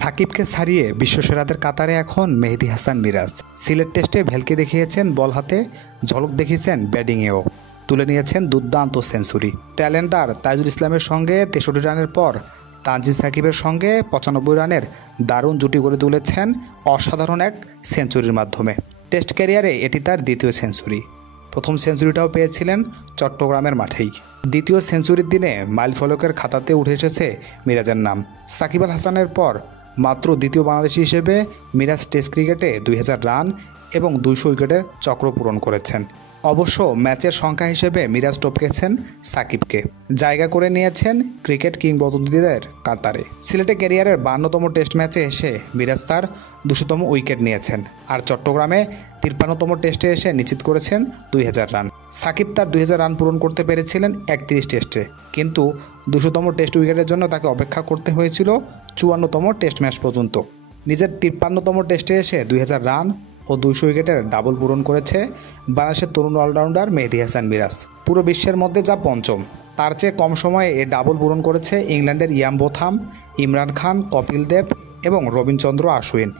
সাকিবকে ছাড়িয়ে বিশ্বসেরাদের কাতারে এখন মেহেদী হাসান মিরাজ। সিলেট টেস্টে ভেলকি দেখিয়েছেন বল হাতে, ঝলক দেখিয়েছেন ব্যাটিংয়েও, তুলে নিয়েছেন দুর্দান্ত সেঞ্চুরি। ট্যালেন্টার তাইজুল ইসলামের সঙ্গে 63 রানের পর তানজিদ সাকিবের সঙ্গে 95 রানের দারুণ জুটি গড়ে তুলেছেন অসাধারণ এক সেঞ্চুরির মাধ্যমে। টেস্ট ক্যারিয়ারে এটি তার দ্বিতীয় সেঞ্চুরি। প্রথম সেঞ্চুরিটাও পেয়েছিলেন চট্টগ্রামের মাঠেই। দ্বিতীয় সেঞ্চুরির দিনে মাইলফলকের খাতাতে উঠে এসেছে মিরাজের নাম। সাকিব আল হাসানের পর মাত্র দ্বিতীয় বাংলাদেশি হিসেবে মিরাজ টেস্ট ক্রিকেটে 2000 রান এবং 200 উইকেটের চক্র পূরণ করেছেন। অবশ্য ম্যাচের সংখ্যা হিসেবে মিরাজ টপকেছেন সাকিবকে, জায়গা করে নিয়েছেন ক্রিকেট কিংবদন্তিদের কাতারে। সিলেটে ক্যারিয়ারের 52তম টেস্ট ম্যাচে এসে মিরাজ তার 200তম উইকেট নিয়েছেন, আর চট্টগ্রামে 53তম টেস্টে এসে নিশ্চিত করেছেন 2000 রান। সাকিব তার 2000 রান পূরণ করতে পেরেছিলেন 31 টেস্টে, কিন্তু 200তম টেস্ট উইকেটের জন্য তাকে অপেক্ষা করতে হয়েছিল 54তম টেস্ট ম্যাচ পর্যন্ত। নিজের 53তম টেস্টে এসে 2000 রান ও 200 উইকেটের ডাবল পূরণ করেছে বাংলাদেশের তরুণ অলরাউন্ডার মেহেদী হাসান মিরাজ। পুরো বিশ্বের মধ্যে যা পঞ্চম। তার চেয়ে কম সময়ে এ ডাবল পূরণ করেছে ইংল্যান্ডের ইয়ান বোথাম, ইমরান খান, কপিল দেব এবং রবিচন্দ্রন অশ্বিন।